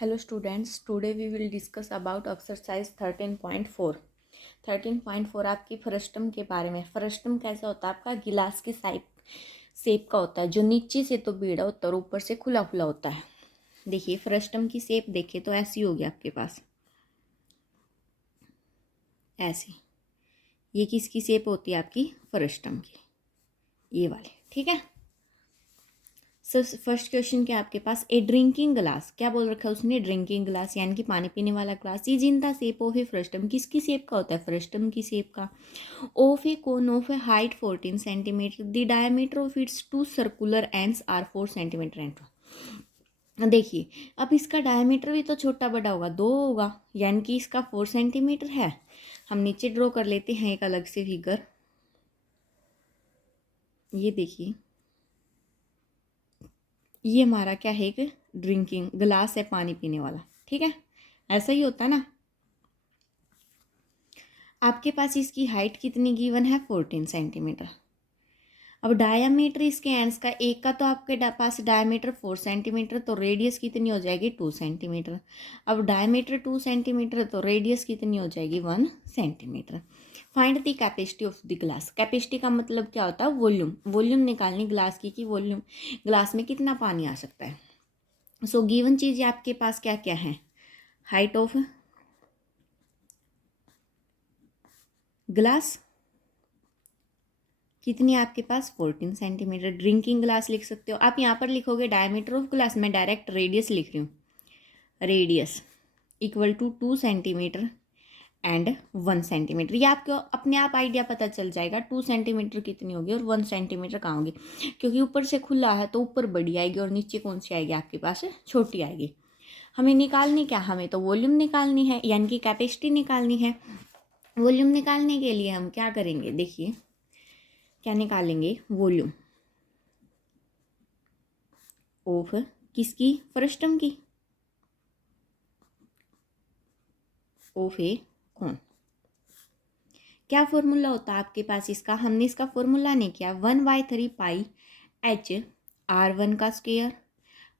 Hello students, today we will discuss about exercise 13.4. 13.4 आपकी frustum के बारे में। फ्रस्टम कैसा होता है? आपका गिलास की शेप का होता है, जो नीचे से तो बेड़ा होता है और ऊपर से खुला खुला होता है। देखिए फ्रस्टम की शेप देखिए तो ऐसी होगी आपके पास, ऐसी। ये किसकी शेप होती है? आपकी फ्रस्टम की, ये वाली, ठीक है। सर फर्स्ट क्वेश्चन क्या आपके पास? ए ड्रिंकिंग ग्लास, क्या बोल रखा है उसने? ड्रिंकिंग ग्लास यानी कि पानी पीने वाला glass. Is in the shape of a frustum, किसकी शेप का होता है? फ्रस्टम की शेप का। Of a cone of a height 14 centimetre, the diameter of its two circular ends are 4 centimetre and. देखिए अब इसका डायमीटर भी तो छोटा बड़ा होगा, 2 होगा, यानी कि इसका 4 सेंटीमीटर है। हम नीचे ड्रॉ कर लेते हैं एक अलग से फिगर। ये देखिए, ये हमारा क्या है? एक ड्रिंकिंग ग्लास है, पानी पीने वाला, ठीक है। ऐसा ही होता है ना। आपके पास इसकी हाइट कितनी गिवन है? 14 सेंटीमीटर। अब डायामीटर इसके एंड्स का, एक का तो आपके पास डायामीटर 4 सेंटीमीटर, तो रेडियस कितनी हो जाएगी? 2 सेंटीमीटर। अब डायामीटर 2 सेंटीमीटर तो रेडियस कितनी हो जाएगी? 1 centimetre. Find the capacity of the glass. Capacity का मतलब क्या होता है? वॉल्यूम। वॉल्यूम निकालनी ग्लास की, कि वॉल्यूम ग्लास में कितना पानी आ सकता है। सो गिवन चीज़ आपके पास क्या क्या है? हाइट ऑफ ग्लास कितनी है आपके पास? 14 सेंटीमीटर। ड्रिंकिंग ग्लास लिख सकते हो आप। यहाँ पर लिखोगे डायमीटर ऑफ ग्लास, मैं डायरेक्ट रेडियस लिख रही हूँ। Radius equal to 2 centimetre and 1 centimetre. ये आपको अपने आप आइडिया पता चल जाएगा 2 सेंटीमीटर कितनी होगी और 1 सेंटीमीटर कहाँ होगी, क्योंकि ऊपर से खुला है तो ऊपर बड़ी आएगी और नीचे कौन सी आएगी आपके पास? छोटी आएगी। हमें निकालनी क्या? हमें तो वॉल्यूम निकालनी है, यानी कि कैपेसिटी निकालनी है। वॉल्यूम निकालने के लिए हम क्या करेंगे? देखिए क्या निकालेंगे? वॉल्यूम ऑफ किसकी? फ्रस्टम की, ऑफ ए कौन। क्या फॉर्मूला होता है आपके पास इसका? हमने इसका फॉर्मूला नहीं किया। 1/3 पाई एच R1 का स्क्वायर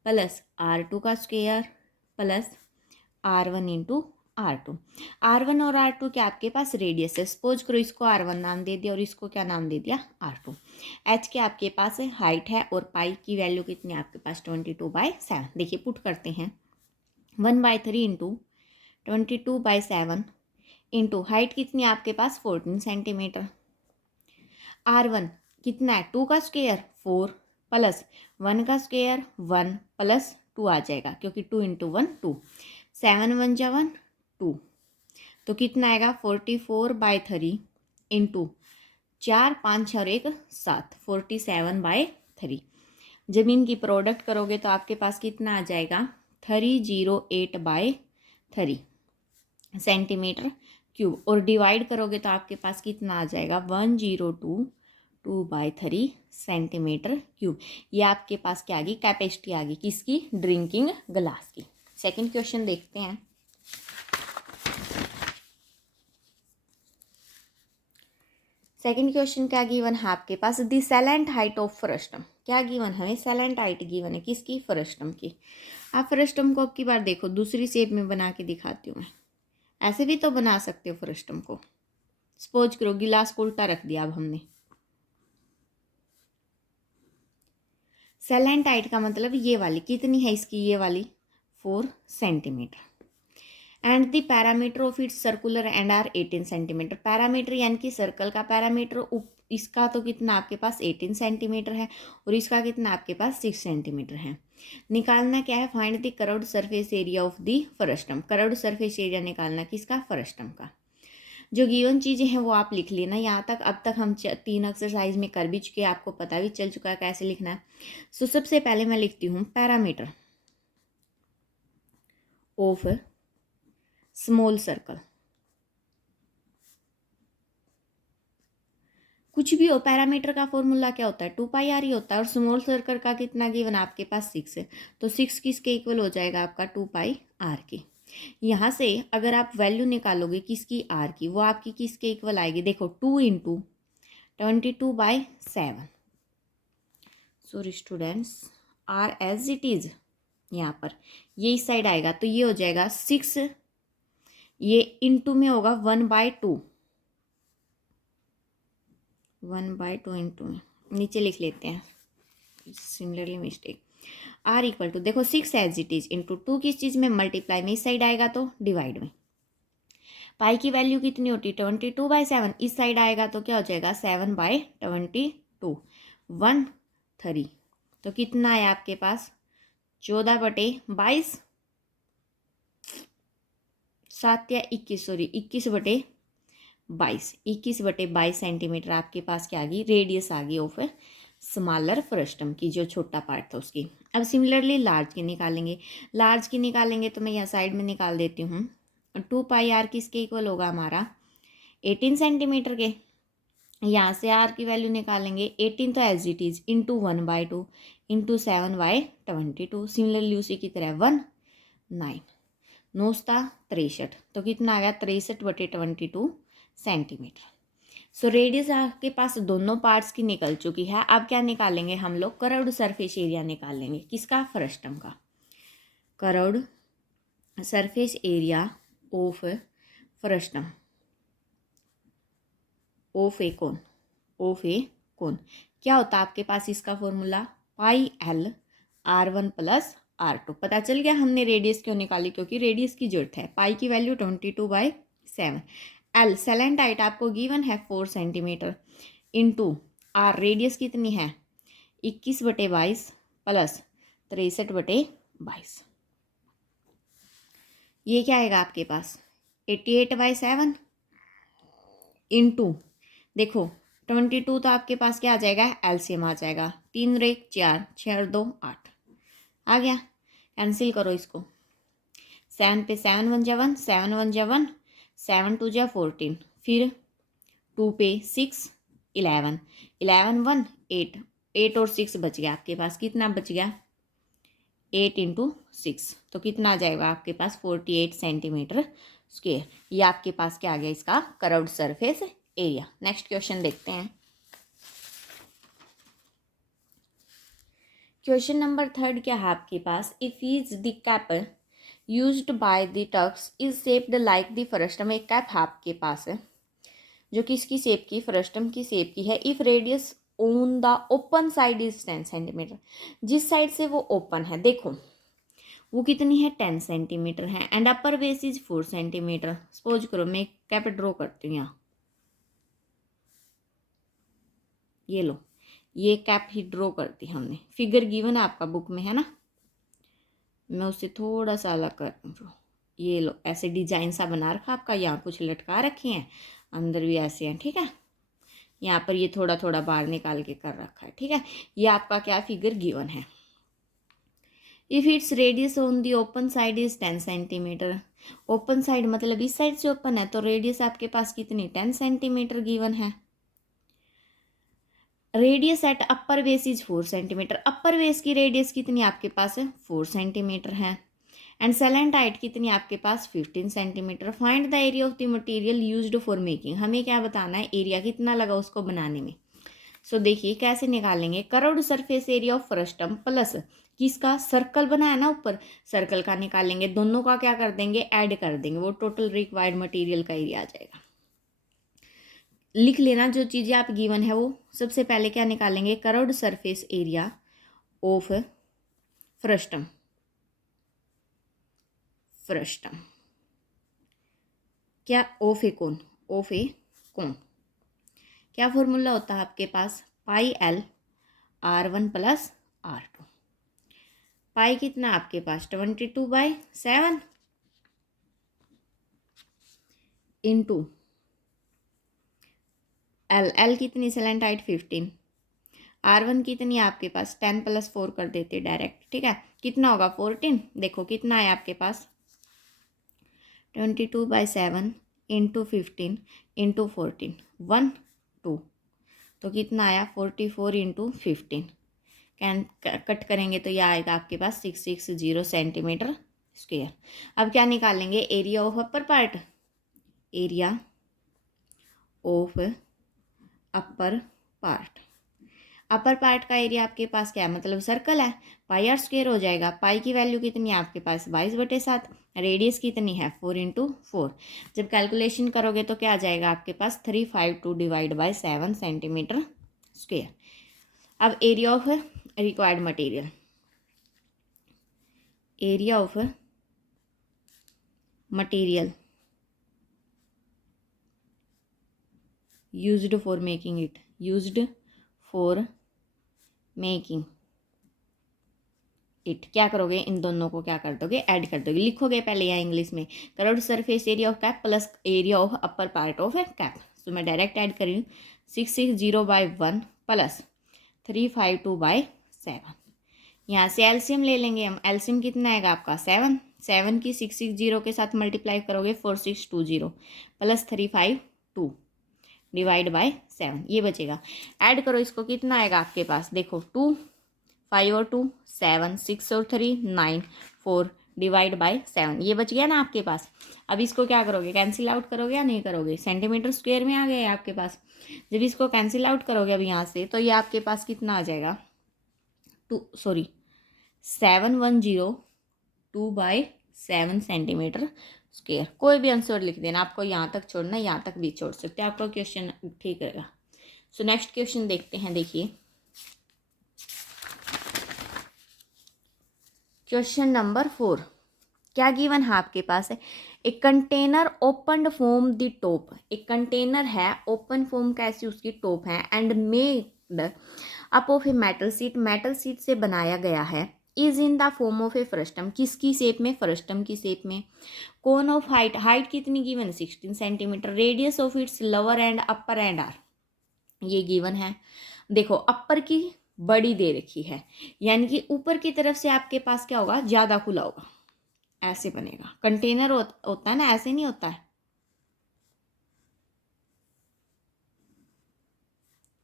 प्लस R2 का square plus R1 into R2। R1 और R2 क्या आपके पास? रेडियस है। सपोज करो इसको R1 नाम दे दिया और इसको क्या नाम दे दिया? R2। एच के आपके पास है, हाइट है, और पाई की वैल्यू कितनी है आपके पास? 22/7। देखिए पुट करते हैं। 1/3 इंटू 22/7 इंटू हाइट कितनी है आपके पास? 14 सेंटीमीटर। R1 कितना है? 2 का स्क्वायर 4 प्लस 1 का स्क्वायर 1 प्लस 2 आ जाएगा, क्योंकि 2 इंटू 1 2। 7 1 जा 1 2, तो कितना आएगा? 44/3 इंटू 4 5 और 1 7, 47/3। जब इनकी प्रोडक्ट करोगे तो आपके पास कितना आ जाएगा? 308/3 सेंटीमीटर क्यूब। और डिवाइड करोगे तो आपके पास कितना आ जाएगा? 1022/3 सेंटीमीटर क्यूब। ये आपके पास क्या आ गई? कैपेसिटी आ गई किसकी? ड्रिंकिंग ग्लास की। सेकंड क्वेश्चन देखते हैं। सेकंड क्वेश्चन क्या गिवन है आपके पास? दी सेलेंट हाइट ऑफ फ्रस्टम। क्या गिवन है? सेलेंट हाइट गिवन है किसकी? फ्रस्टम की। आप फ्रस्टम को अब की बार देखो, दूसरी शेप में बना के दिखाती हूँ मैं। ऐसे भी तो बना सकते हो फ्रस्टम को। सपोज करो गिलास को उल्टा रख दिया अब हमने। सेलेंट हाइट का मतलब ये वाली कितनी है इसकी? ये वाली 4 centimetre. And the perimeter of its circular end are 18 centimetre. Perimeter यानी कि सर्कल का पैरामीटर इसका तो कितना आपके पास? 18 सेंटीमीटर है, और इसका कितना आपके पास? 6 सेंटीमीटर है। निकालना क्या है? Find the curved surface area of the frustum. Curved surface area निकालना किसका? फ्रस्टम का। जो गिवन चीज़ें हैं वो आप लिख लेना यहाँ तक। अब तक हम 3 एक्सरसाइज में कर भी चुके हैं, आपको पता भी चल चुका है कैसे लिखना है। सो सबसे पहले मैं लिखती हूँ पैरामीटर ऑफ स्मॉल सर्कल। कुछ भी हो, पैरामीटर का फॉर्मूला क्या होता है? 2πr ही होता है। और स्मॉल सर्कल का कितना गिवन आपके पास? 6 है, तो 6 किसके इक्वल हो जाएगा आपका? 2πr के। यहाँ से अगर आप वैल्यू निकालोगे किसकी? r की, वो आपकी किसके इक्वल आएगी? देखो 2 into 22/7। Sorry students, r as it is यहाँ पर ये इस साइड आएगा तो ये हो जाएगा 6, ये इंटू में होगा 1/2, 1/2 इंटू में नीचे लिख लेते हैं, similarly mistake. R equal to देखो 6 एज इट इज इंटू 2 किस चीज़ में, मल्टीप्लाई में, इस साइड आएगा तो डिवाइड में। पाई की वैल्यू कितनी होती, 22/7, इस साइड आएगा तो क्या हो जाएगा 7/22, 1/3। तो कितना है आपके पास 14/22, 7 या 21, सॉरी 21/22, 21/22 सेंटीमीटर आपके पास क्या आ गई, रेडियस आ गई ऑफ स्मॉलर फ्रस्टम की, जो छोटा पार्ट था उसकी। अब सिमिलरली लार्ज की निकालेंगे, लार्ज की निकालेंगे तो मैं यहाँ साइड में निकाल देती हूँ। 2πr किसके इक्वल होगा हमारा 18 सेंटीमीटर के। यहाँ से आर की वैल्यू निकालेंगे, 18 तो as it is into 1/2 into 7/22, similarly उसी की तरह 9 9 63, तो कितना आ गया 63/22 सेंटीमीटर। सो रेडियस आपके पास दोनों पार्ट्स की निकल चुकी है। अब क्या निकालेंगे हम लोग, कर्व्ड सरफेस एरिया निकालेंगे, किसका, फ्रस्टम का। Curved surface area of frustum of a cone, of a cone क्या होता है आपके पास, इसका फॉर्मूला πL/r1 + r2। पता चल गया हमने रेडियस क्यों निकाली, क्योंकि रेडियस की जरूरत है। पाई की वैल्यू 22/7, एल सेलेंट हाइट आपको गिवन है 4 सेंटीमीटर, इंटू आर रेडियस कितनी है 21/22 प्लस 63/22, ये क्या आएगा आपके पास 88/7 इंटू देखो 22, तो आपके पास क्या आ जाएगा, एलसीएम आ जाएगा, 3 और 1 4, 6 और 2 8 आ गया। कैंसिल करो इसको, 7 पे 7 1 जा 1, 7 1 जा 1, 7 2 जा 14, फिर 2 पे 6 11, 11 1 8, 8 और 6 बच गया आपके पास, कितना बच गया 8 इंटू 6, तो कितना आ जाएगा आपके पास 48 सेंटीमीटर स्क्वेयर। ये आपके पास क्या आ गया, इसका curved surface area. Next question देखते हैं, क्वेश्चन नंबर 3 क्या है आपके पास, if is the cap used by the Turks is shaped like the frustum. एक कैप आपके पास है जो किसकी शेप की, फ्रस्टम की शेप की है। If radius on the open side is 10 centimetre, जिस साइड से वो ओपन है देखो वो कितनी है 10 सेंटीमीटर है, and upper base is 4 centimetre. Suppose करो मैं कैप ड्रॉ करती हूँ यहाँ, ये लो ये कैप ही ड्रॉ करती हमने, फिगर गिवन है आपका बुक में है ना, मैं उससे थोड़ा सा अलग कर रही हूँ। ये लो ऐसे डिजाइन सा बना रखा आपका, यहाँ कुछ लटका रखे हैं, अंदर भी ऐसे हैं, ठीक है। यहाँ पर ये थोड़ा थोड़ा बाहर निकाल के कर रखा है, ठीक है। ये आपका क्या फिगर गिवन है। If its radius on the open side is 10 centimetre, open side मतलब इस साइड से ओपन है, तो रेडियस आपके पास कितनी 10 सेंटीमीटर गिवन है। Radius at upper base is 4 centimetre, upper base की रेडियस कितनी आपके पास है 4 सेंटीमीटर है, एंड सेलेंट हाइट कितनी आपके पास 15 centimetre. Find the area of the material used for making, हमें क्या बताना है एरिया कितना लगा उसको बनाने में। सो देखिए कैसे निकालेंगे, curved surface area of frustum plus किसका, सर्कल बनाया ना ऊपर, सर्कल का निकालेंगे, दोनों का क्या कर देंगे ऐड कर देंगे, वो टोटल रिक्वायर्ड मटेरियल का एरिया आ जाएगा। लिख लेना जो चीज़ें आप गिवन है वो। सबसे पहले क्या निकालेंगे, curved surface area of frustum, frustum क्या of a cone, of a cone क्या फॉर्मूला होता है आपके पास πL/r1 + r2। पाई कितना आपके पास 22/7 इंटू एल कितनी सेलेंट हाइट 15, r1 कितनी आपके पास 10 + 4 कर देते डायरेक्ट, ठीक है। कितना होगा 14, देखो कितना है आपके पास 22/7 इंटू 15 इंटू 14 1 2, तो कितना आया 44 इंटू 15, कैन कट करेंगे तो यह आएगा आपके पास 660 सेंटीमीटर स्क्वेयर। अब क्या निकालेंगे, area of upper part, area of upper part. Upper part का एरिया आपके पास क्या है, मतलब सर्कल है, पाई आर स्क्वायर हो जाएगा। पाई की वैल्यू कितनी है आपके पास 22/7, रेडियस कितनी है 4 × 4। जब कैलकुलेशन करोगे तो क्या आ जाएगा आपके पास 352 डिवाइड बाई 7 सेंटीमीटर स्क्वायर। अब area of required material, area of material used for making it, used for making it, क्या करोगे इन दोनों को क्या कर दोगे, ऐड कर दोगे। लिखोगे पहले यहाँ इंग्लिश में crore surface area of cap plus area of upper part of cap. तो मैं डायरेक्ट ऐड कर रही हूँ 660/1 प्लस 352/7। यहाँ से एलसीएम ले लेंगे हम। एलसीएम कितना आएगा आपका 7। 7 की 660 के साथ मल्टीप्लाई करोगे 4620 प्लस 352 डिवाइड बाय 7, ये बचेगा। ऐड करो इसको, कितना आएगा आपके पास, देखो 2, 5 और 2 7, 6 और 3 9, 4 डिवाइड बाय 7, ये बच गया ना आपके पास। अब इसको क्या करोगे, कैंसिल आउट करोगे या नहीं करोगे, सेंटीमीटर स्क्वायर में आ गया आपके पास। जब इसको कैंसिल आउट करोगे अब यहाँ से, तो ये आपके पास कितना आ जाएगा 7102/7 सेंटीमीटर स्क्वायर। कोई भी आंसर लिख देना, आपको यहाँ तक छोड़ना, यहाँ तक भी छोड़ सकते हैं, आपका क्वेश्चन ठीक रहेगा। सो नेक्स्ट क्वेश्चन देखते हैं। देखिए क्वेश्चन नंबर 4, क्या गिवन है आपके पास है, एक container open from the top, एक कंटेनर है ओपन फ्रॉम कैसी उसकी टॉप है, and made up of a metal sheet, metal sheet से बनाया गया है, is in the form of a frustum, किसकी शेप में, फ्रस्टम की शेप में। कोन ऑफ हाइट, हाइट कितनी given 16 centimetre, radius of its lower end upper end are, ये गिवन है। देखो अपर की बड़ी दे रखी है, यानी कि ऊपर की तरफ से आपके पास क्या होगा, ज़्यादा खुला होगा, ऐसे बनेगा। कंटेनर होता है ना, ऐसे नहीं होता है।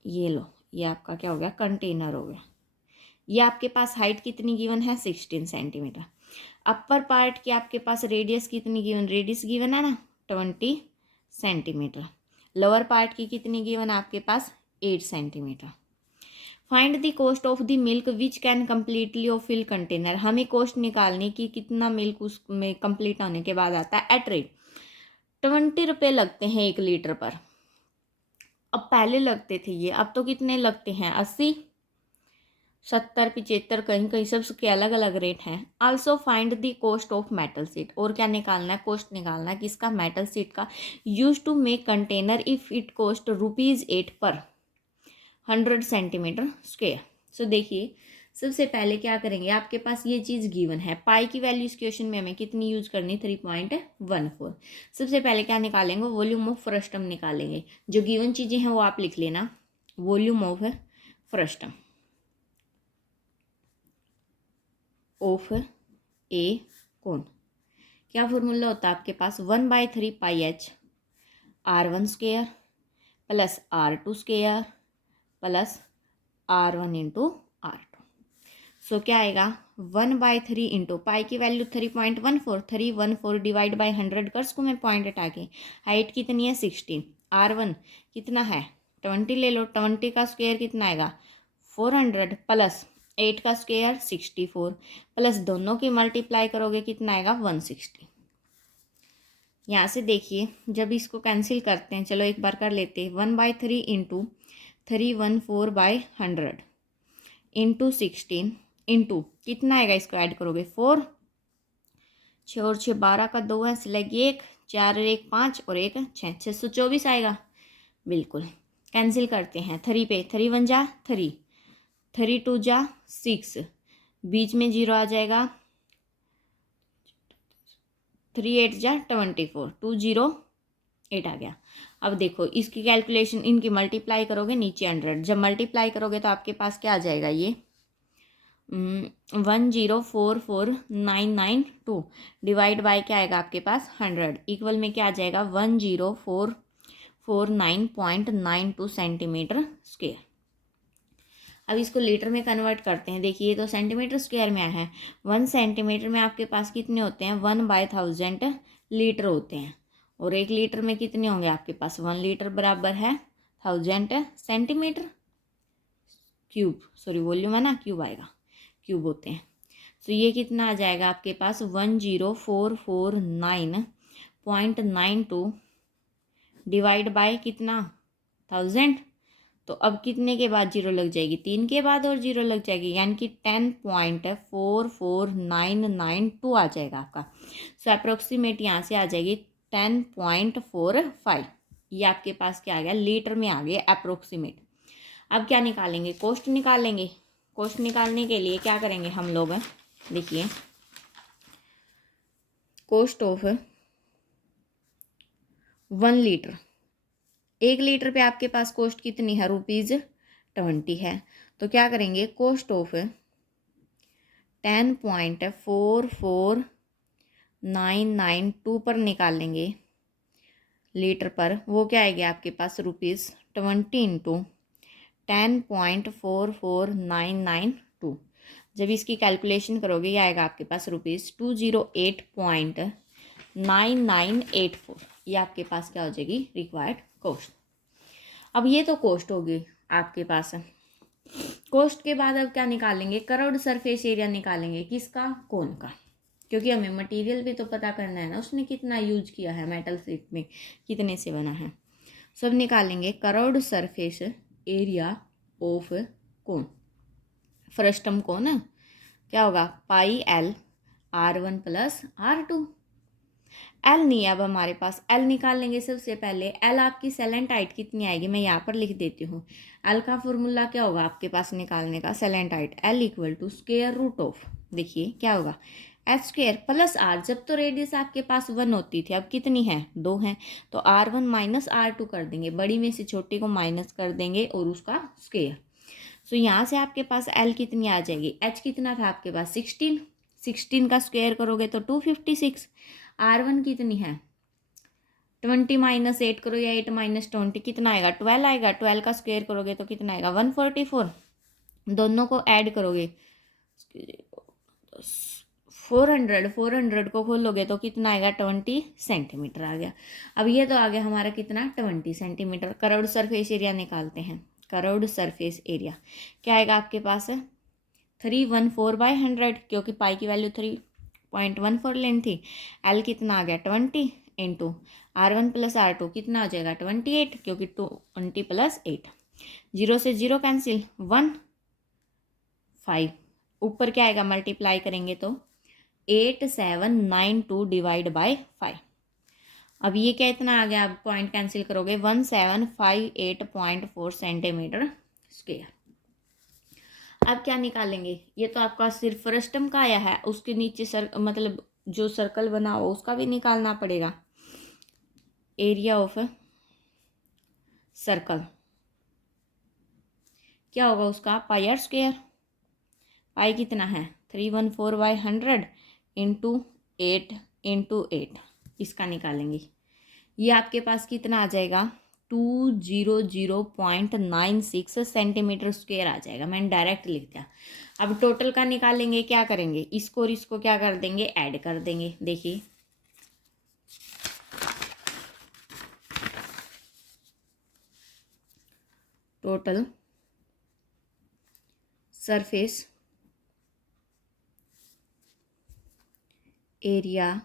ये लो, ये आपका क्या हो गया, कंटेनर हो गया। ये आपके पास हाइट कितनी गिवन है 16 सेंटीमीटर। अपर पार्ट की आपके पास रेडियस कितनी गिवन, रेडियस गिवन है ना 20 सेंटीमीटर। लोअर पार्ट की कितनी गिवन है आपके पास 8 centimetre. Find the cost of the milk which can completely of fill container, हमें कॉस्ट निकालनी कि कितना मिल्क उसमें कंप्लीट होने के बाद आता है। एट रेट 20 रुपये लगते हैं 1 लीटर पर। अब पहले लगते थे ये, अब तो कितने लगते हैं 80, 70, 75, कहीं कहीं सबके अलग अलग रेट हैं। Also find the cost of metal sheet, और क्या निकालना है, कॉस्ट निकालना है किसका, मेटल सीट का। Use to make container if it cost ₹8 per 100 centimetre square. सो देखिए सबसे पहले क्या करेंगे, आपके पास ये चीज़ गिवन है, पाई की वैल्यू इस क्वेश्चन में हमें कितनी यूज करनी 3.14। सबसे पहले क्या निकालेंगे, वॉल्यूम ऑफ फ्रस्टम निकालेंगे। जो गिवन चीज़ें हैं वो आप लिख लेना, volume of frustum of a cone, क्या फॉर्मूला होता है आपके पास 1/3 pi H R1 square plus R2 square plus R1 into R2। So क्या आएगा 1/3 इंटू पाई की वैल्यू 3.14, 314 डिवाइड बाई 100 कर इसको मैं पॉइंट हटा के। हाइट कितनी है 16, R1 कितना है 20 ले लो, 20 का स्क्वायर कितना आएगा 400 प्लस 8 का स्क्वायर 64 प्लस दोनों की मल्टीप्लाई करोगे कितना आएगा 160। यहाँ से देखिए जब इसको कैंसिल करते हैं, चलो एक बार कर लेते हैं, 1/3 इंटू 314/100 इंटू 16 इंटू कितना आएगा, इसको ऐड करोगे 4, 6 और 6 12 का 2 है, सिलेग 1, 4 और 1 5 और 1 6, 624 आएगा। बिल्कुल कैंसिल करते हैं, 3 पे 3 1 जा 3, 3 2 जा 6, बीच में 0 आ जाएगा, 3 8 जा 24, 208 आ गया। अब देखो इसकी कैलकुलेशन, इनकी मल्टीप्लाई करोगे नीचे 100, जब मल्टीप्लाई करोगे तो आपके पास क्या आ जाएगा, ये 1044992 डिवाइड बाय क्या आएगा आपके पास 100 इक्वल में क्या आ जाएगा 10449.92 सेंटीमीटर स्क्वायर। अब इसको लीटर में कन्वर्ट करते हैं। देखिए तो सेंटीमीटर स्क्वायर में है, 1 सेंटीमीटर में आपके पास कितने होते हैं 1/1000 लीटर होते हैं, और 1 लीटर में कितने होंगे आपके पास 1 लीटर बराबर है 1000 सेंटीमीटर। क्यूब, सॉरी वॉल्यूम है ना, क्यूब आएगा, क्यूब होते हैं। तो ये कितना आ जाएगा आपके पास 10449.92 डिवाइड बाय कितना 1000। तो अब कितने के बाद जीरो लग जाएगी, 3 के बाद और जीरो लग जाएगी, यानी कि 10.44992 आ जाएगा आपका। सो अप्रोक्सीमेट यहाँ से आ जाएगी 10.45। ये आपके पास क्या आ गया, लीटर में आ गया अप्रोक्सीमेट। अब क्या निकालेंगे, कोस्ट निकालेंगे। कोस्ट निकालने के लिए क्या करेंगे हम लोग, देखिए कोस्ट ऑफ 1 लीटर, 1 लीटर पे आपके पास कोस्ट कितनी है, ₹20 है। तो क्या करेंगे, कोस्ट ऑफ 10.44992 पर निकालेंगे लीटर पर, वो क्या आएगी आपके पास ₹20 इंटू 10.44992। जब इसकी कैलकुलेशन करोगे ये आएगा आपके पास ₹208.9984। ये आपके पास क्या हो जाएगी, रिक्वायर्ड कोस्ट। अब ये तो कोस्ट होगी आपके पास। कोस्ट के बाद अब क्या निकालेंगे, करोड़ सरफेस एरिया निकालेंगे, किसका, कोन का, क्योंकि हमें मटेरियल भी तो पता करना है ना, उसने कितना यूज किया है, मेटल शीट में कितने से बना है। सब निकालेंगे curved surface area of cone. First term cone क्या होगा, pi L R1 plus R2। L नहीं है अब हमारे पास, एल निकाल लेंगे सबसे पहले। एल आपकी सेलेंट हाइट कितनी आएगी, मैं यहाँ पर लिख देती हूँ। एल का फॉर्मूला क्या होगा आपके पास निकालने का, slant height L equal to square root of, देखिए क्या होगा, एच स्क्वायर प्लस आर। जब तो रेडियस आपके पास 1 होती थी, अब कितनी है, 2 है, तो R1 माइनस R2 कर देंगे, बड़ी में से छोटी को माइनस कर देंगे और उसका स्क्वायर। सो यहाँ से आपके पास एल कितनी आ जाएगी, एच कितना था आपके पास 16, 16 का स्क्वायर करोगे तो 256। R1 कितनी है 20 माइनस 8 करो या 8 माइनस 20 कितना आएगा, 12 आएगा। 12 का स्क्वायर करोगे तो कितना आएगा 144। दोनों को ऐड करोगे 400 को खोलोगे तो कितना आएगा 20 सेंटीमीटर आ गया। अब ये तो आ गया हमारा कितना 20 सेंटीमीटर। करोड़ सरफेस एरिया निकालते हैं। करोड़ सरफेस एरिया क्या आएगा आपके पास 314/100, क्योंकि पाई की वैल्यू 3.14 लेनी थी। एल कितना आ गया 20 इंटू R1 प्लस R2 कितना आ जाएगा 28, क्योंकि 20 प्लस 8, 0 से 0 कैंसिल, 1 5, ऊपर क्या आएगा मल्टीप्लाई करेंगे तो 8792 डिवाइड बाय 5। अब ये क्या इतना आ गया, आप पॉइंट कैंसिल करोगे 1758.4 सेंटीमीटर स्क्वायर। अब क्या निकालेंगे, ये तो आपका सिर्फ फर्स्ट टर्म का आया है, उसके नीचे मतलब जो सर्कल बना हो उसका भी निकालना पड़ेगा। एरिया ऑफ सर्कल क्या होगा उसका, पाई आर स्क्वायर। पाई कितना है 314/100 इंटू 8 इसका निकालेंगे। ये आपके पास कितना आ जाएगा 200.96 सेंटीमीटर स्क्वायर आ जाएगा। मैंने डायरेक्ट लिख दिया। अब टोटल का निकालेंगे, क्या करेंगे, इसको और इसको क्या कर देंगे, ऐड कर देंगे। देखिए total surface area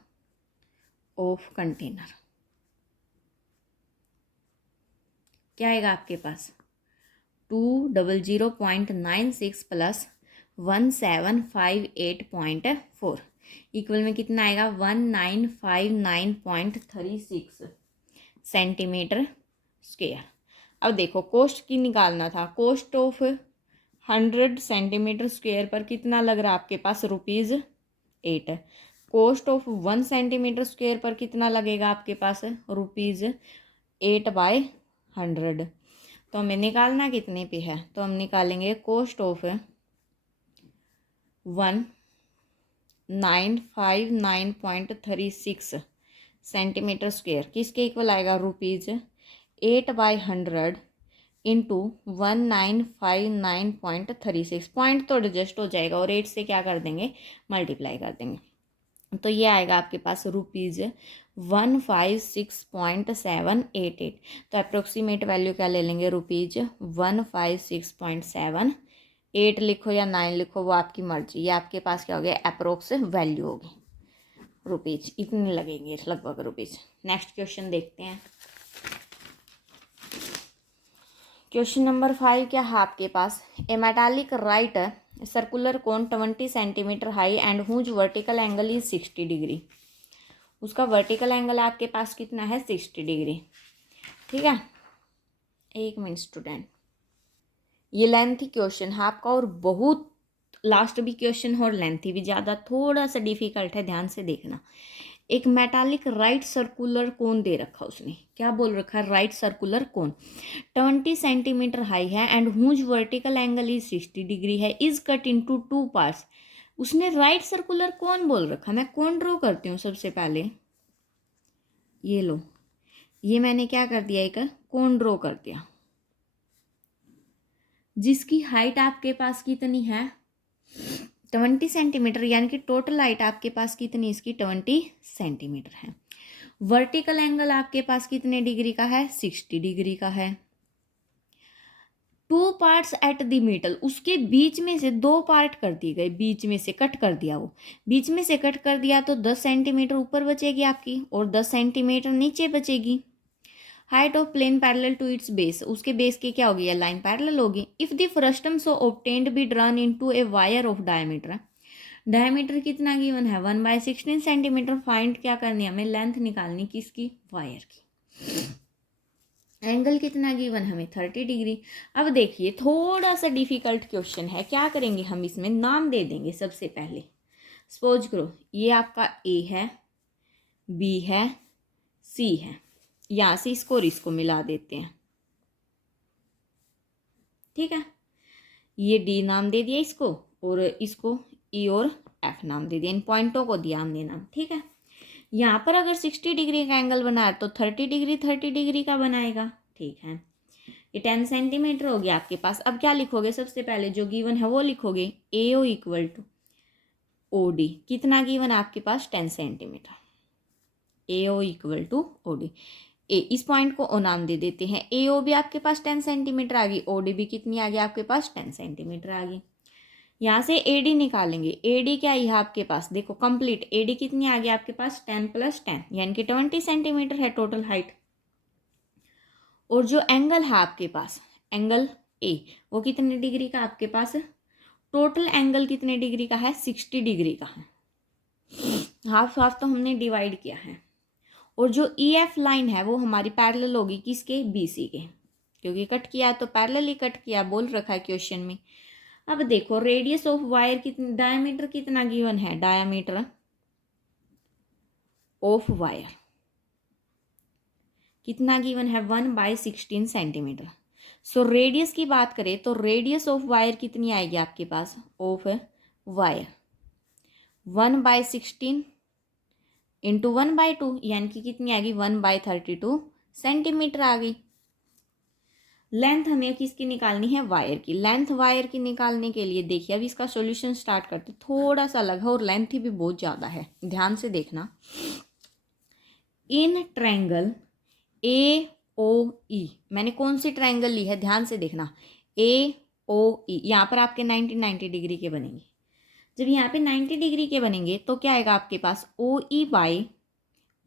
of container क्या आएगा आपके पास 200.96 प्लस 1758.4 इक्वल में कितना आएगा 1959.36 सेंटीमीटर स्क्वायर। अब देखो कोस्ट की निकालना था। कोस्ट ऑफ 100 सेंटीमीटर स्क्वायर पर कितना लग रहा है आपके पास ₹8। कोस्ट ऑफ 1 सेंटीमीटर स्क्वायर पर कितना लगेगा आपके पास ₹8/100। तो हमें निकालना कितने पे है, तो हम निकालेंगे कोस्ट ऑफ 1959.36 सेंटीमीटर स्क्वायर किसके इक्वल आएगा ₹8/100 इंटू 1959.36। पॉइंट तो एडजस्ट हो जाएगा और 8 से क्या कर देंगे मल्टीप्लाई कर देंगे। तो ये आएगा आपके पास ₹156.788। तो अप्रोक्सीमेट वैल्यू क्या ले लेंगे ₹156.788। 8 लिखो या 9 लिखो, वो आपकी मर्जी। ये आपके पास क्या हो गया, अप्रोक्स वैल्यू होगी, रुपीज इतने लगेंगे लगभग रुपीज। नेक्स्ट क्वेश्चन देखते हैं। क्वेश्चन नंबर 5 क्या है आपके पास, a metallic right circular cone 20 centimetre high and whose vertical angle is 60 degree. उसका वर्टिकल एंगल आपके पास कितना है, 60 डिग्री। ठीक है, एक मिनट स्टूडेंट, ये लेंथी क्वेश्चन है आपका, और बहुत लास्ट भी क्वेश्चन है और लेंथी भी ज़्यादा, थोड़ा सा डिफिकल्ट है, ध्यान से देखना। एक मेटालिक राइट सर्कुलर कोन दे रखा उसने, क्या बोल रखा है, right circular cone 20 centimetre high है and whose vertical angle is 60 degree है, इज कट इनटू 2 पार्ट्स। उसने राइट सर्कुलर कोन बोल रखा। मैं कौन ड्रॉ करती हूँ सबसे पहले, ये लो, ये मैंने क्या कर दिया, एक कोन ड्रॉ कर दिया जिसकी हाइट आपके पास कितनी है, 20 सेंटीमीटर, यानी कि टोटल हाइट आपके पास कितनी, इसकी 20 सेंटीमीटर है। वर्टिकल एंगल आपके पास कितने डिग्री का है, 60 डिग्री का है। 2 पार्ट्स एट द मिडल, उसके बीच में से 2 पार्ट कर दिए गए, बीच में से कट कर दिया, वो बीच में से कट कर दिया तो 10 सेंटीमीटर ऊपर बचेगी आपकी और 10 सेंटीमीटर नीचे बचेगी। Height of plane parallel to its base, उसके बेस की क्या होगी, लाइन पैरेलल होगी। If the frustum so obtained be drawn into a wire of diameter, diameter कितना गिवन है, 1/16 सेंटीमीटर। फाइंड क्या करनी है हमें, लेंथ निकालनी किसकी, वायर की। एंगल कितना गिवन हमें, 30 डिग्री। अब देखिए थोड़ा सा डिफिकल्ट क्वेश्चन है, क्या करेंगे हम, इसमें नाम दे देंगे सबसे पहले। सपोज करो ये आपका ए है, बी है, सी है, यहाँ से इसको और इसको मिला देते हैं। ठीक है, ये डी नाम दे दिया इसको, और इसको ई और एफ नाम दे दिया, इन पॉइंटों को दिया हमने नाम। ठीक है, यहाँ पर अगर 60 डिग्री का एंगल बना है तो 30 डिग्री का बनाएगा। ठीक है, ये 10 सेंटीमीटर हो गया आपके पास। अब क्या लिखोगे, सबसे पहले जो गिवन है वो लिखोगे, A O equal to O D, कितना गिवन है आपके पास, 10 centimetre. A O equal to O D, A इस पॉइंट को ओ नाम दे देते हैं। ए ओ भी आपके पास 10 सेंटीमीटर आ गई, ओ डी भी कितनी आ गई आपके पास, 10 सेंटीमीटर आ गई। यहाँ से ए डी निकालेंगे, ए डी क्या है आपके पास, देखो कंप्लीट, ए डी कितनी आ गई आपके पास, 10 + 10 यानी कि 20 सेंटीमीटर है टोटल हाइट। और जो एंगल है आपके पास, एंगल ए, वो कितने डिग्री का आपके पास है, टोटल एंगल कितने डिग्री का है, 60 डिग्री का है। हाफ हाफ तो हमने डिवाइड किया है। और जो ई एफ लाइन है वो हमारी पैरेलल होगी किसके, बी सी के, क्योंकि कट किया तो पैरेलल ही कट किया, बोल रखा है क्वेश्चन में। अब देखो रेडियस ऑफ वायर कितनी, डायमीटर कितना गिवन है, डायमीटर ऑफ वायर कितना गिवन है, 1/16 सेंटीमीटर। सो रेडियस की बात करें तो रेडियस ऑफ वायर कितनी आएगी आपके पास, ऑफ वायर 1/16 इंटू 1/2 यानी कि कितनी आ गई, 1/32 सेंटीमीटर आ गई। लेंथ हमें किसकी निकालनी है, वायर की। लेंथ वायर की निकालने के लिए देखिए अब इसका सॉल्यूशन स्टार्ट करते, थोड़ा सा अलग है और लेंथ भी बहुत ज़्यादा है, ध्यान से देखना। इन ट्रायंगल ए ओ ई, मैंने कौन सी ट्रायंगल ली है, ध्यान से देखना, ए ओ ई, यहाँ पर आपके 90 डिग्री के बनेंगे। जब यहाँ पे 90 डिग्री के बनेंगे तो क्या आएगा आपके पास, ओ ई बाई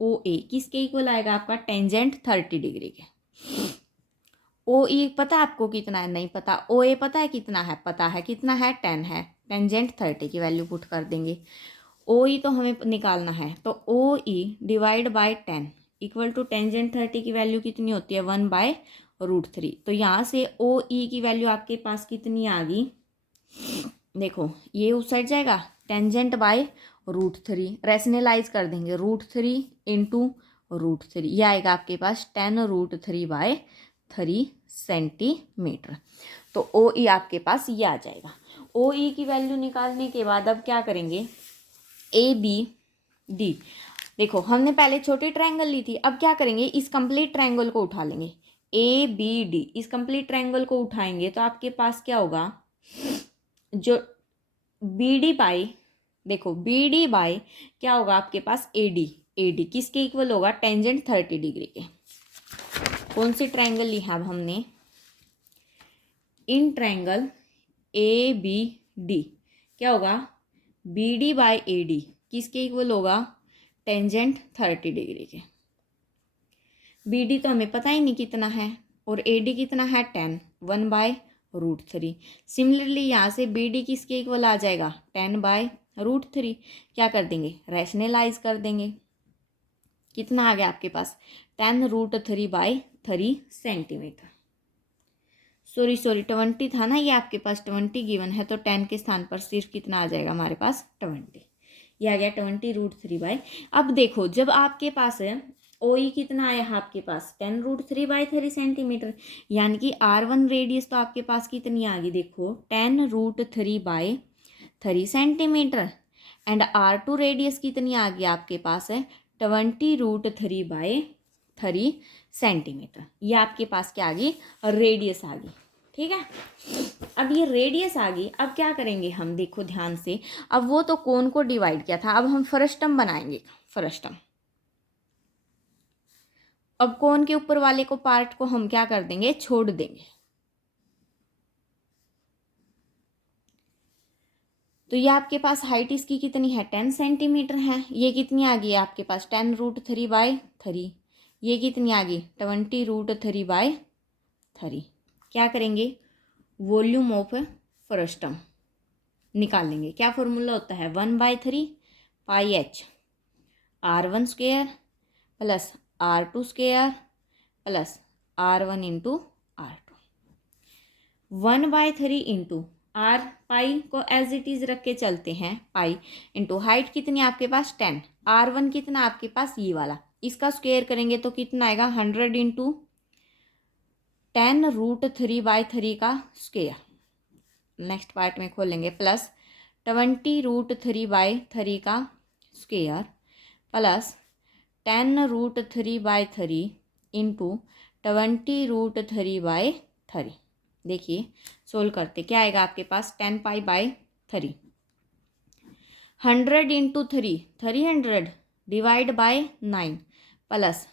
ओ ए किसके इक्वल आएगा आपका, टेंजेंट 30 डिग्री के। ओ ई पता आपको कितना है, नहीं पता। ओ ए पता है कितना है, पता है कितना है, 10 है। टेंजेंट 30 की वैल्यू पुट कर देंगे। ओ ई तो हमें निकालना है, तो O E divide by 10 equal to tangent 30 की वैल्यू कितनी होती है, 1/√3। तो यहाँ से ओ ई की वैल्यू आपके पास कितनी आ गई, देखो ये उस साइड जाएगा, टेंजेंट /√3, रेशनलाइज कर देंगे, √3 इंटू √3, ये आएगा आपके पास 10√3/3 सेंटीमीटर। तो ओ ई आपके पास ये आ जाएगा। ओ ई की वैल्यू निकालने के बाद अब क्या करेंगे, ए बी डी, देखो हमने पहले छोटी ट्रायंगल ली थी, अब क्या करेंगे, इस कंप्लीट ट्रायंगल को उठा लेंगे, ए बी डी, इस कंप्लीट ट्रायंगल को उठाएंगे तो आपके पास क्या होगा, जो बी डी बाई, देखो बी डी बाई क्या होगा आपके पास, ए डी किसके इक्वल होगा, टेंजेंट 30 डिग्री के। कौन सी ट्रायंगल ली है अब हमने, in triangle A B D, क्या होगा B D by A D किसके इक्वल होगा, टेंजेंट 30 डिग्री के। बी डी तो हमें पता ही नहीं कितना है और ए डी कितना है 10, 1/√3। सिमिलरली यहाँ से बी डी किसके इक्वल आ जाएगा 10/√3। क्या कर देंगे, रैशनलाइज कर देंगे। कितना आ गया आपके पास 10√3/3 सेंटीमीटर। सॉरी 20 था ना, ये आपके पास 20 गिवन है, तो 10 के स्थान पर सिर्फ कितना आ जाएगा हमारे पास 20। ये आ गया 20√3। अब देखो जब आपके पास है ओ ई कितना आया है आपके पास 10√3/3 सेंटीमीटर, यानी कि R1 रेडियस तो आपके पास कितनी आ गई, देखो 10√3/3 सेंटीमीटर। एंड R2 रेडियस कितनी आ गई आपके पास है 20√3/3 सेंटीमीटर। ये आपके पास क्या आ गई, रेडियस आ गई। ठीक है, अब ये रेडियस आ गई। अब क्या करेंगे हम, देखो ध्यान से, अब वो तो कोन को डिवाइड किया था, अब हम फ्रस्टम बनाएंगे। फ्रस्टम, अब कोन के ऊपर वाले को पार्ट को हम क्या कर देंगे, छोड़ देंगे। तो ये आपके पास हाइट इसकी कितनी है 10 सेंटीमीटर है। ये कितनी आ गई है आपके पास 10√3/3। ये कितनी आ गई 20√3/3। क्या करेंगे, वॉल्यूम ऑफ फ्रस्टम निकाल लेंगे। क्या फॉर्मूला होता है 1/3 πh R1 square plus R2 square plus R1 into R2। 1/3 into R, पाई को एज इट इज रख के चलते हैं, पाई इंटू हाइट कितनी आपके पास 10, R1 कितना आपके पास ये वाला, इसका स्क्वायर करेंगे तो कितना आएगा 100 इंटू 10√3/3 का स्क्वायर। नेक्स्ट पार्ट में खोलेंगे, प्लस 20√3/3 का स्क्वायर प्लस 10√3/3 इंटू 20√3/3। देखिए सोल्व करते क्या आएगा आपके पास 10π/3। 100 into 3 300 divide by 9 plus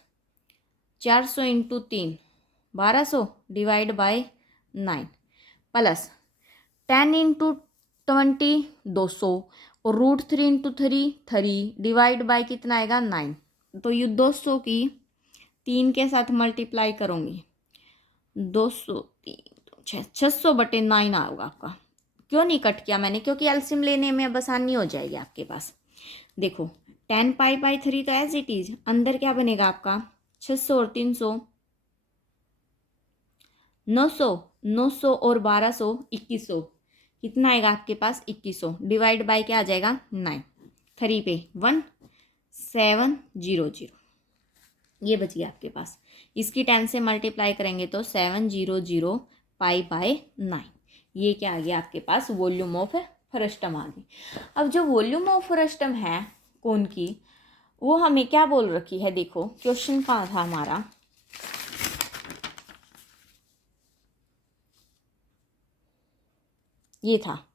400 into 3 1200 divide by 9 plus 10 into 20 200 और √3 इंटू 3 डिवाइड बाय कितना आएगा 9। तो ये 200 की 3 के साथ मल्टीप्लाई करूँगी, 200 600/9 होगा आपका। क्यों नहीं कट किया मैंने, क्योंकि एलसीएम लेने में अब आसानी हो जाएगी आपके पास। देखो 10π/3 तो एज इट इज, अंदर क्या बनेगा आपका 600 और 300 900 और 1200 2100। कितना आएगा आपके पास 2100 डिवाइड बाय क्या आ जाएगा 9, 3 पे 1 700। ये बच गया आपके पास। इसकी 10 से मल्टीप्लाई करेंगे तो 700 π/9। ये क्या आ गया आपके पास, वॉल्यूम ऑफ फ्रस्टम आ गई। अब जो वॉल्यूम ऑफ फ्रस्टम है कोन की, वो हमें क्या बोल रखी है, देखो क्वेश्चन कहाँ था हमारा, ये था।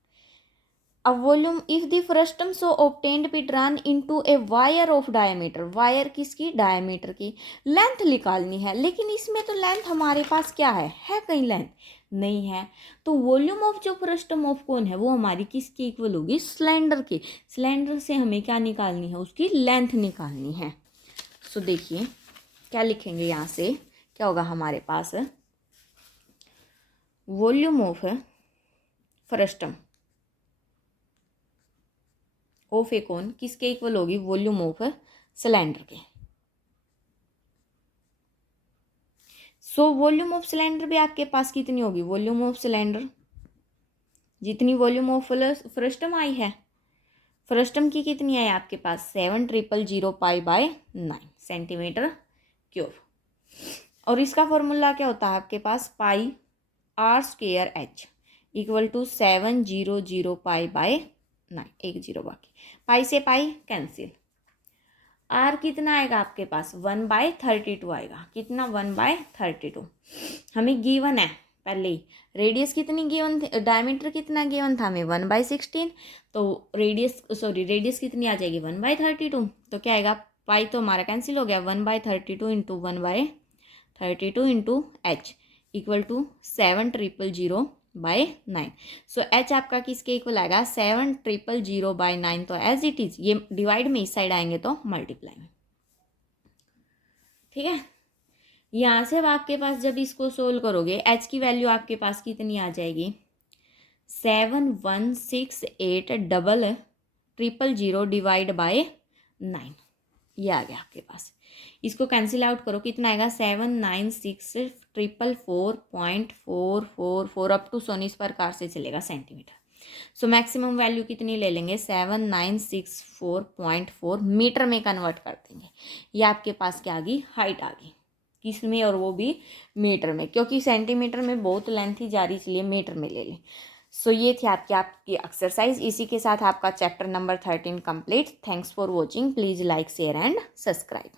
A volume if the frustum so obtained be drawn into a wire of diameter। Wire किसकी, डायमीटर की। लेंथ निकालनी है, लेकिन इसमें तो लेंथ हमारे पास क्या है कहीं लेंथ नहीं है। तो वॉल्यूम ऑफ जो फ्रस्टम ऑफ कोन है वो हमारी किसकी इक्वल होगी, सिलेंडर की। सिलेंडर से हमें क्या निकालनी है, उसकी लेंथ निकालनी है। सो देखिए क्या लिखेंगे यहाँ से, क्या होगा हमारे पास volume of frustum of a कोन किसके इक्वल होगी, वॉल्यूम ऑफ सिलेंडर के। सो वॉल्यूम ऑफ सिलेंडर भी आपके पास कितनी होगी, वॉल्यूम ऑफ सिलेंडर जितनी वॉल्यूम ऑफ फ्रस्टम आई है, फ्रस्टम की कितनी आई आपके पास 7000 π/9 सेंटीमीटर क्यूब। और इसका फॉर्मूला क्या होता है आपके पास, पाई R²H इक्वल टू 700 π/9, 1 0 बाकी, पाई से पाई कैंसिल। आर कितना आएगा आपके पास 1/32 आएगा, कितना 1/32 हमें गिवन है पहले ही। रेडियस कितनी गिवन थी, डायमीटर कितना गिवन था हमें 1/16, तो रेडियस कितनी आ जाएगी 1/32। तो क्या आएगा, पाई तो हमारा कैंसिल हो गया, 1/32 into 1/32 into H equal to 7000 by 9। So H आपका किसके इक्वल आएगा 7,000/9। तो एज इट इज ये डिवाइड में इस साइड आएंगे तो मल्टीप्लाई में, ठीक है। यहाँ से अब आपके पास जब इसको सोल्व करोगे एच की वैल्यू आपके पास कितनी आ जाएगी 7,168,000 डिवाइड बाय 9, ये आ गया आपके पास। इसको कैंसिल आउट करो, कितना आएगा 796,444 अप टू सोनी इस प्रकार से चलेगा सेंटीमीटर। सो मैक्सिमम वैल्यू कितनी ले लेंगे 7,964.4 मीटर में कन्वर्ट कर देंगे। ये आपके पास क्या आ गई हाइट आ गई, किस में, और वो भी मीटर में, क्योंकि सेंटीमीटर में बहुत लेंथ ही जा रही इसलिए मीटर में ले लें। सो ये थी आपकी एक्सरसाइज। इसी के साथ आपका chapter number 13 complete. Thanks for watching. Please like share and subscribe.